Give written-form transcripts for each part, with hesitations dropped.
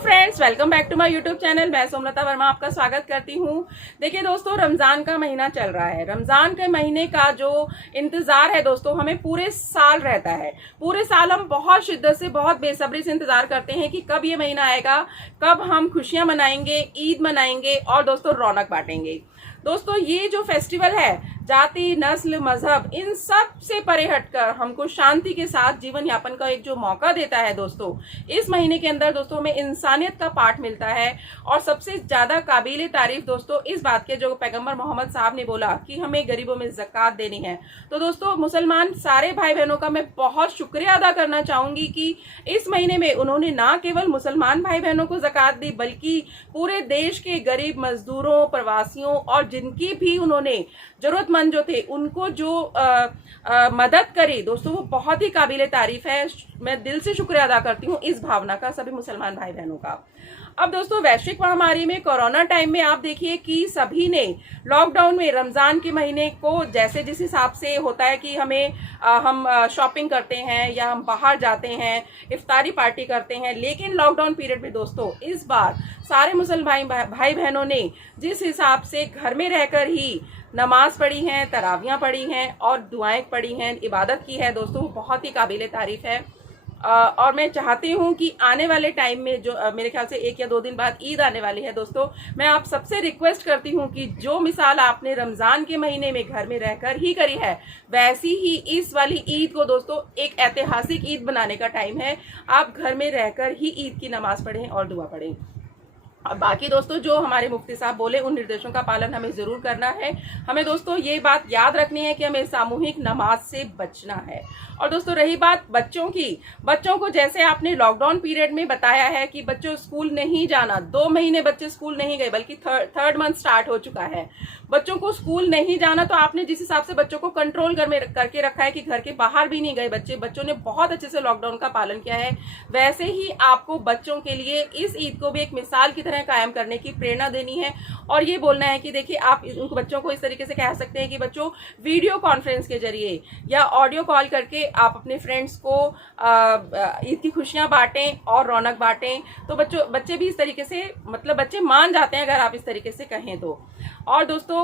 Friends, welcome back to my YouTube channel. मैं सोमलता वर्मा आपका स्वागत करती हूँ। देखिए दोस्तों, रमजान का महीना चल रहा है। रमजान के महीने का जो इंतजार है दोस्तों, हमें पूरे साल रहता है। पूरे साल हम बहुत शिद्दत से, बहुत बेसब्री से इंतजार करते हैं कि कब ये महीना आएगा, कब हम खुशियां मनाएंगे, ईद मनाएंगे और दोस्तों रौनक बांटेंगे। दोस्तों, ये जो फेस्टिवल है, जाति, नस्ल, मजहब, इन सब से परे हटकर हमको शांति के साथ जीवन यापन का एक जो मौका देता है दोस्तों, इस महीने के अंदर दोस्तों हमें इंसानियत का पाठ मिलता है। और सबसे ज्यादा काबिले तारीफ दोस्तों इस बात के, जो पैगंबर मोहम्मद साहब ने बोला कि हमें गरीबों में ज़कात देनी है। तो दोस्तों, मुसलमान सारे भाई बहनों का मैं बहुत शुक्रिया अदा करना चाहूंगी कि इस महीने में उन्होंने ना केवल मुसलमान भाई बहनों को ज़कात दी, बल्कि पूरे देश के गरीब मजदूरों, प्रवासियों और जिनकी भी उन्होंने जरूरतमंद जो थे उनको जो मदद करी दोस्तों, वो बहुत ही काबिले तारीफ है। मैं दिल से शुक्रिया अदा करती हूँ इस भावना का, सभी मुसलमान भाई बहनों का। अब दोस्तों, वैश्विक महामारी में, कोरोना टाइम में आप देखिए कि सभी ने लॉकडाउन में रमजान के महीने को, जैसे जिस हिसाब से होता है कि हम शॉपिंग करते हैं या हम बाहर जाते हैं, इफ्तारी पार्टी करते हैं, लेकिन लॉकडाउन पीरियड में दोस्तों इस बार सारे मुसलमान भाई बहनों ने जिस हिसाब से घर में रहकर ही नमाज पढ़ी है, तरावियां पढ़ी हैं और दुआएं पढ़ी हैं, इबादत की है दोस्तों, वो बहुत ही काबिले तारीफ है। और मैं चाहती हूं कि आने वाले टाइम में, जो मेरे ख्याल से 1 या 2 दिन बाद ईद आने वाली है दोस्तों, मैं आप सबसे रिक्वेस्ट करती हूं कि जो मिसाल आपने रमजान के महीने में घर में रहकर ही करी है, वैसी ही इस वाली ईद को दोस्तों एक ऐतिहासिक ईद बनाने का टाइम है। आप घर में रहकर ही ईद की नमाज पढ़ें और दुआ पढ़ें। अब बाकी दोस्तों, जो हमारे मुफ्ती साहब बोले उन निर्देशों का पालन हमें जरूर करना है। हमें दोस्तों ये बात याद रखनी है कि हमें सामूहिक नमाज से बचना है। और दोस्तों, रही बात बच्चों की, बच्चों को जैसे आपने लॉकडाउन पीरियड में बताया है कि बच्चों स्कूल नहीं जाना, 2 महीने बच्चे स्कूल नहीं गए, बल्कि थर्ड मंथ स्टार्ट हो चुका है, बच्चों को स्कूल नहीं जाना। तो आपने जिस हिसाब से बच्चों को कंट्रोल करके रखा है कि घर के बाहर भी नहीं गए बच्चों ने बहुत अच्छे से लॉकडाउन का पालन किया है, वैसे ही आपको बच्चों के लिए इस ईद को भी एक मिसाल की तरह कायम करने की प्रेरणा देनी है। और ये बोलना है कि देखिए, आप उनको बच्चों को इस तरीके से कह सकते हैं कि बच्चों, वीडियो कॉन्फ्रेंस के जरिए या ऑडियो कॉल करके आप अपने फ्रेंड्स को ईद की खुशियां बांटें और रौनक बांटें। तो बच्चे भी इस तरीके से, मतलब बच्चे मान जाते हैं अगर आप इस तरीके से कहें तो। और दोस्तों,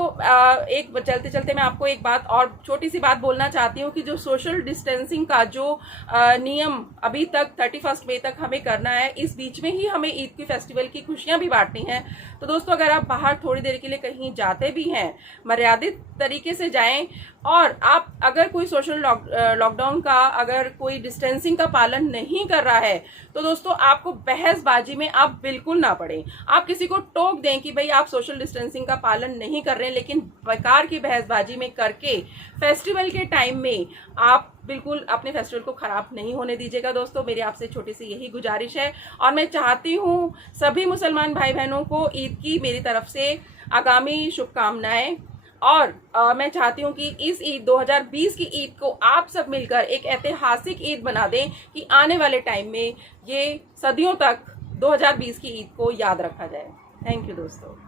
एक चलते चलते मैं आपको एक बात और छोटी सी बात बोलना चाहती हूँ कि जो सोशल डिस्टेंसिंग का जो नियम अभी तक 31 मई तक हमें करना है, इस बीच में ही हमें ईद की फेस्टिवल की खुशियां भी बांटनी हैं। तो दोस्तों, अगर आप बाहर थोड़ी देर के लिए कहीं जाते भी हैं, मर्यादित तरीके से जाएं। और आप अगर कोई सोशल लॉकडाउन का, अगर कोई डिस्टेंसिंग का पालन नहीं कर रहा है, तो दोस्तों आपको बहसबाजी में आप बिल्कुल ना पड़ें। आप किसी को टोक दें कि भाई आप सोशल डिस्टेंसिंग का पालन नहीं कर रहे हैं, लेकिन बेकार की बहसबाजी में करके फेस्टिवल के टाइम में आप बिल्कुल अपने फेस्टिवल को खराब नहीं होने दीजिएगा। दोस्तों, मेरी आपसे छोटी सी यही गुजारिश है। और मैं चाहती हूँ सभी मुसलमान भाई बहनों को ईद की मेरी तरफ से आगामी शुभकामनाएं। और मैं चाहती हूँ कि इस ईद 2020 की ईद को आप सब मिलकर एक ऐतिहासिक ईद बना दें कि आने वाले टाइम में ये सदियों तक 2020 की ईद को याद रखा जाए। थैंक यू दोस्तों।